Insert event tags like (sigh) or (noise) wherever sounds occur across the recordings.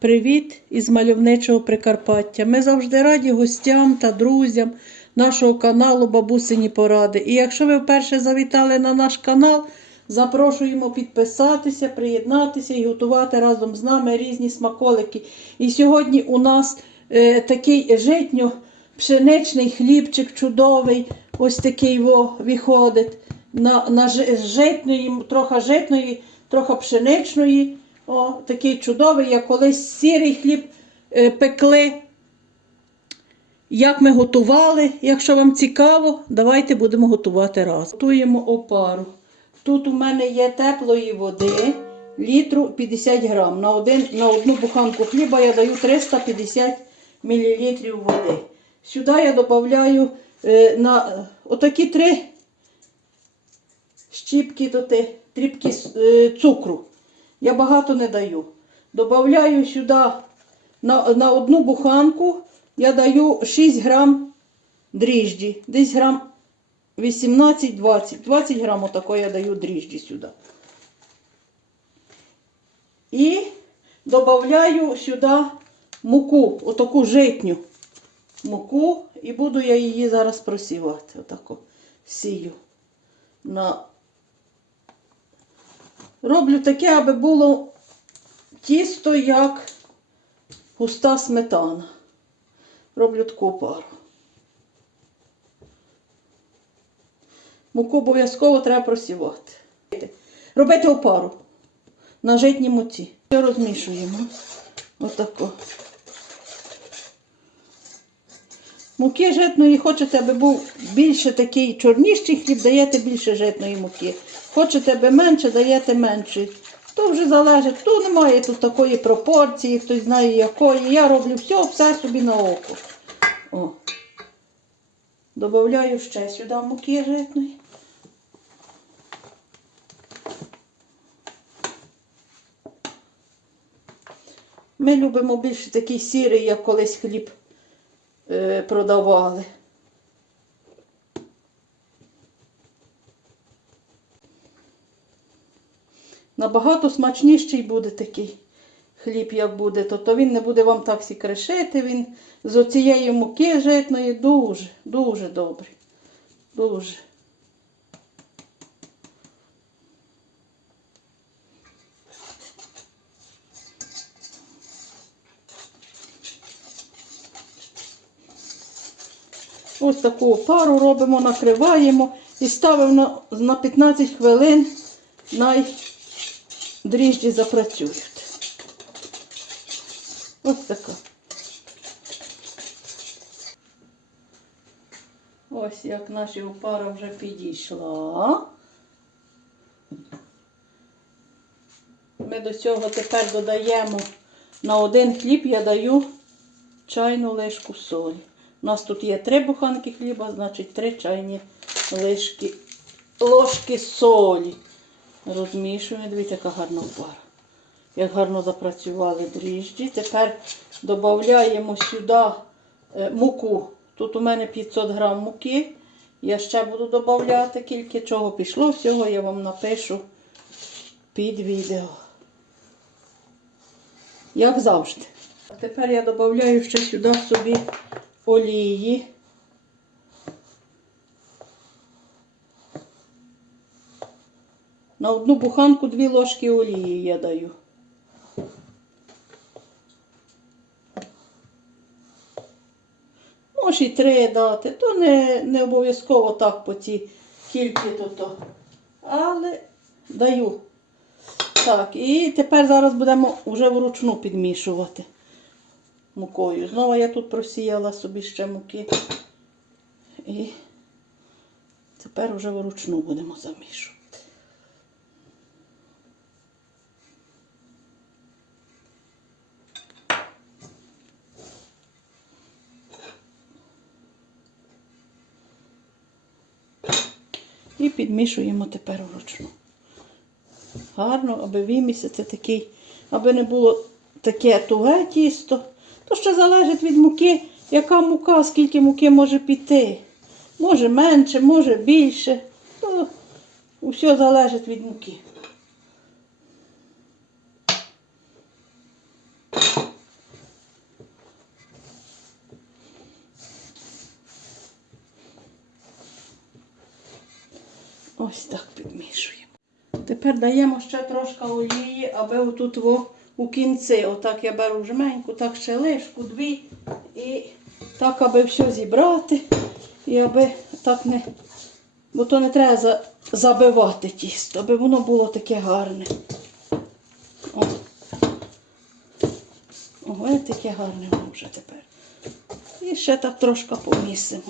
Привіт із мальовничого Прикарпаття. Ми завжди раді гостям та друзям нашого каналу Бабусині Поради. І якщо ви вперше завітали на наш канал, запрошуємо підписатися, приєднатися і готувати разом з нами різні смаколики. І сьогодні у нас е, такий житньо-пшеничний хлібчик чудовий, ось такий во виходить. На, на жи- житної, трохи житної, трохи пшеничної. О, такий чудовий, як колись сірий хліб е, пекли. Як ми готували, якщо вам цікаво, давайте будемо готувати разом. Готуємо опару. Тут у мене є теплої води, літру 50 грам. На, один, на одну буханку хліба я даю 350 мл води. Сюди я додаю е, на отакі три щіпки доти, тріпки е, цукру. Я багато не даю. Добавляю сюди на, на одну буханку я даю 6 грам дріжджі. Десь грам 18-20. 20 грам отако я даю дріжджі сюди. І додаю сюди муку, отаку житню муку, і буду я її зараз просівати. Отако сію. На... Роблю таке, аби було тісто, як густа сметана. Роблю таку пару. Муку обов'язково треба просівати. Робити опару на житній муці. Розмішуємо. Отако. Муки житної хочете, аби був більше такий чорніший хліб, даєте більше житної муки. Хочете, аби менше, даєте менше. То вже залежить, то немає тут такої пропорції, хтось знає якої. Я роблю все, все собі на око. О. Добавляю ще сюди муки житної. Ми любимо більше такий сірий, як колись хліб продавали. Набагато смачніший буде такий хліб, як буде, то, то він не буде вам так сікрешити, він з оцієї муки житної дуже, дуже добрий. Дуже. Ось таку пару робимо, накриваємо і ставимо на, на 15 хвилин, най дріжджі запрацюють. Ось така. Ось як наша опара вже підійшла. Ми до цього тепер додаємо на один хліб я даю чайну лишку солі. У нас тут є три буханки хліба, значить три чайні лишки, ложки солі. Розмішуємо, дивіться, яка гарна пара. Як гарно запрацювали дріжджі. Тепер додаємо сюди е, муку. Тут у мене 500 грам муки. Я ще буду додавати, кілька чого пішло, всього я вам напишу під відео. Як завжди. А тепер я додаю ще сюди собі олії. На одну буханку дві ложки олії я даю. Може і три дати, то не, не обов'язково так по ці кільки то. Але даю. Так, і тепер зараз будемо вже вручну підмішувати мукою. Знову я тут просіяла собі ще муки. І тепер вже вручну будемо замішувати. І підмішуємо тепер вручну. Гарно, аби вимісити такий, аби не було таке туге тісто. То ще залежить від муки, яка мука, скільки муки може піти. Може менше, може більше. То все залежить від муки. Ось так підмішуємо. Тепер даємо ще трошки олії, аби отут во у кінці, отак я беру жменьку, так ще лишку, дві, і так, аби все зібрати, і аби так не. Бо то не треба за- забивати тісто, аби воно було таке гарне. О, О таке гарне воно вже тепер. І ще так трошки помісимо.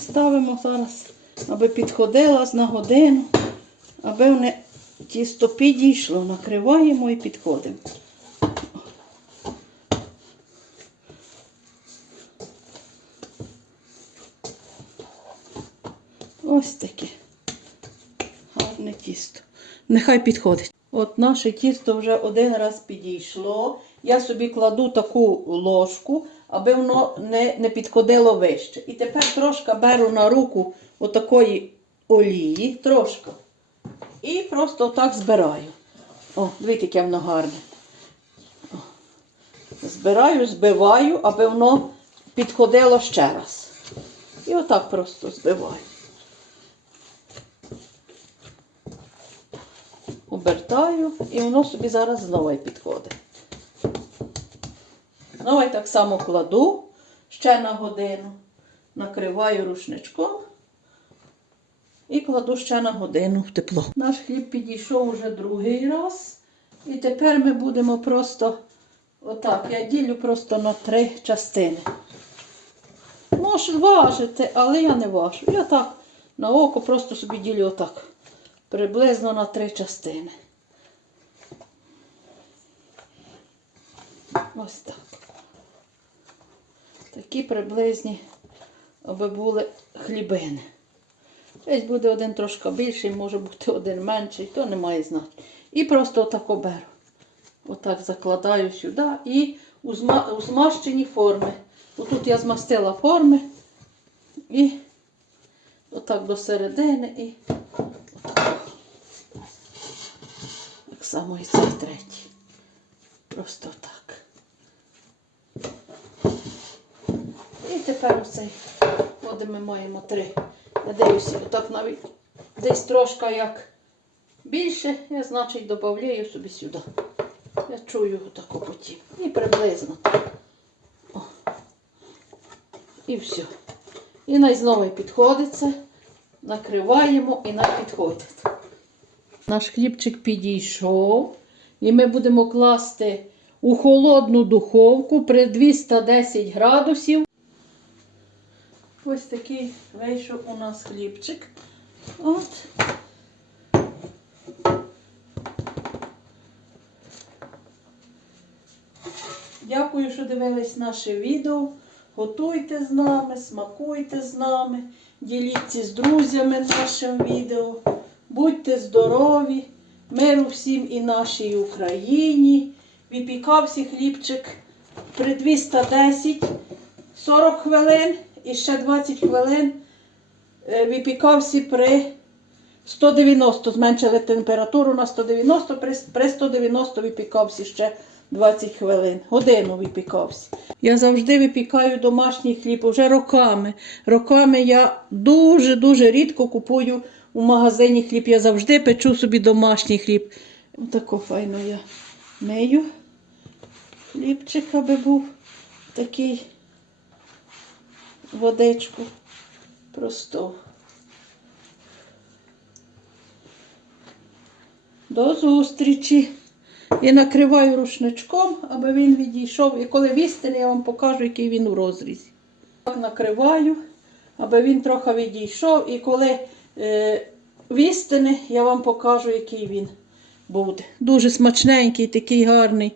Ставимо зараз, аби підходила на годину, аби вони тісто підійшло, накриваємо і підходимо. Ось таке гарне тісто. Нехай підходить. От наше тісто вже один раз підійшло. Я собі кладу таку ложку, аби воно не, не підходило вище. І тепер трошки беру на руку отакої олії, трошки. І просто отак збираю. О, дивіться, яке воно гарне. О. Збираю, збиваю, аби воно підходило ще раз. І отак просто збиваю. обертаю, і воно собі зараз знову підходить. Знову я так само кладу ще на годину, накриваю рушничком і кладу ще на годину в тепло. Наш хліб підійшов уже другий раз. І тепер ми будемо просто отак. Я ділю просто на три частини. Можеш важити, але я не важу. Я так на око просто собі ділю отак. Приблизно на три частини. Ось так. Такі приблизні, аби були хлібини. Десь буде один трошки більший, може бути один менший, то не має значення. І просто отак оберу. Отак закладаю сюди і у змащені форми. Отут я змастила форми і отак до середини і отак. Так само і цей третій. Просто так. І тепер оцей, ми маємо три. Я дивлюся, отак навіть десь трошки як більше, я, значить, додаю собі сюди. Я чую отако потім. І приблизно. О. І все. І най знову підходиться, накриваємо і най підходить. Наш хлібчик підійшов. І ми будемо класти у холодну духовку при 210 градусів. Ось такий вийшов у нас хлібчик. От. Дякую, що дивились наше відео. Готуйте з нами, смакуйте з нами, діліться з друзями нашим відео. Будьте здорові, миру всім і нашій Україні. Випікався хлібчик при 210 40 хвилин і ще 20 хвилин е, випікався при 190. Зменшили температуру на 190, при, при 190 випікався ще 20 хвилин. Годину випікався. Я завжди випікаю домашній хліб вже роками. Роками я дуже-дуже рідко купую у магазині хліб. Я завжди печу собі домашній хліб. Отако файно я мию хлібчик, аби був такий водичку просто. До зустрічі. І накриваю рушничком, аби він відійшов. І коли вістине, я вам покажу, який він у розрізі. Так накриваю, аби він трохи відійшов. І коли е, вістине, я вам покажу, який він буде. Дуже смачненький, такий гарний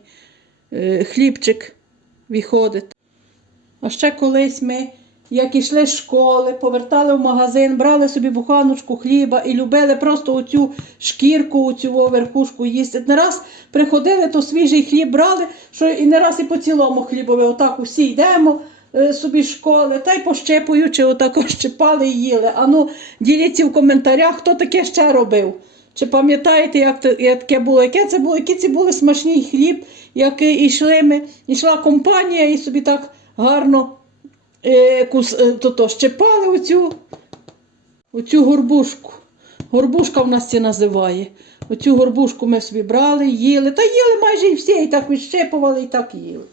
е, хлібчик виходить. А ще колись ми, як ішли з школи, повертали в магазин, брали собі буханочку хліба і любили просто оцю шкірку, оцю верхушку їсти. Не раз приходили, то свіжий хліб брали, що і не раз і по цілому хлібові. Отак усі йдемо, е, собі з школи, та й пощепуючи, отако (laughs) щепали і їли. Ану, діліться в коментарях, хто таке ще робив. Чи пам'ятаєте, як, таке було? Яке це було? Які це були смачний хліб, як е, ішли ми, йшла компанія і собі так гарно е, кус, е, то, то, щепали оцю, оцю горбушку. Горбушка в нас це називає. Оцю горбушку ми собі брали, їли. Та їли майже і всі, і так відщепували, і так їли.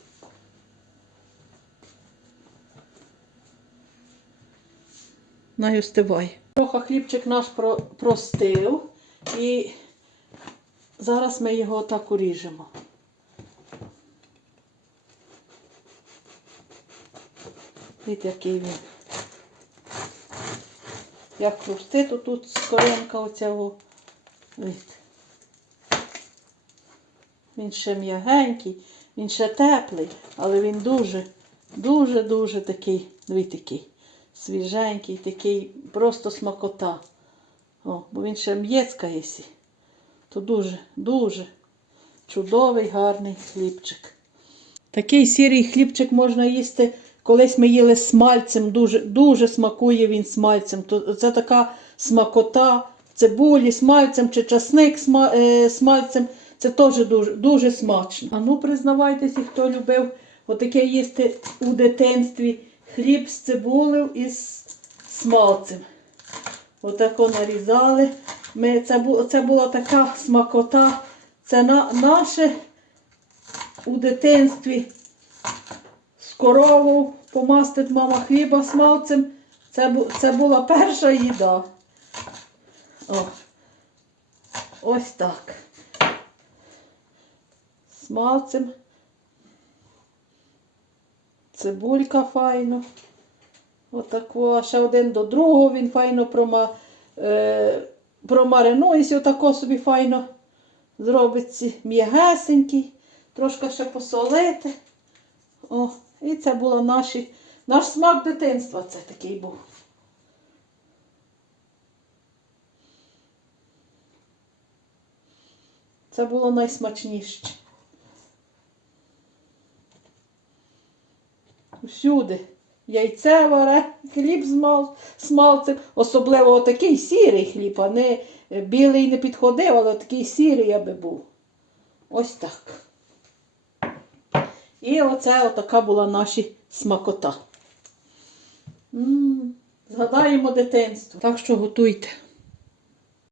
Най остивай. Трохи хлібчик наш про, простив і зараз ми його так уріжемо. Дивіться, який він. Як хрустить, то тут скоринка оця. о. Він ще м'ягенький, він ще теплий, але він дуже, дуже, дуже такий, дивіться, такий свіженький, такий просто смакота. О, бо він ще м'єцкається. То дуже, дуже чудовий, гарний хлібчик. Такий сірий хлібчик можна їсти. Колись ми їли смальцем, дуже, дуже смакує він смальцем. Це така смакота, цибулі смальцем чи часник е, смальцем. Це теж дуже, дуже смачно. А ну признавайтеся, хто любив отаке їсти у дитинстві хліб з цибулею і з смальцем. Отако нарізали. Ми, це, це була така смакота. Це на, наше у дитинстві корову помастить мама хліба з малцем. Це, це була перша їда. О. Ось так. З малцем. Цибулька файно. Отако. А ще один до другого він файно прома, е, промаринується, отако собі файно зробиться м'ягесенький, трошки ще посолити. О, і це було наші, наш смак дитинства. Це такий був. Це було найсмачніше. Всюди. Яйце варе, хліб з мал- з. Особливо отакий сірий хліб, а не е, білий не підходив, але такий сірий аби був. Ось так. І оце отака була наша смакота. м Згадаємо дитинство. Так що готуйте.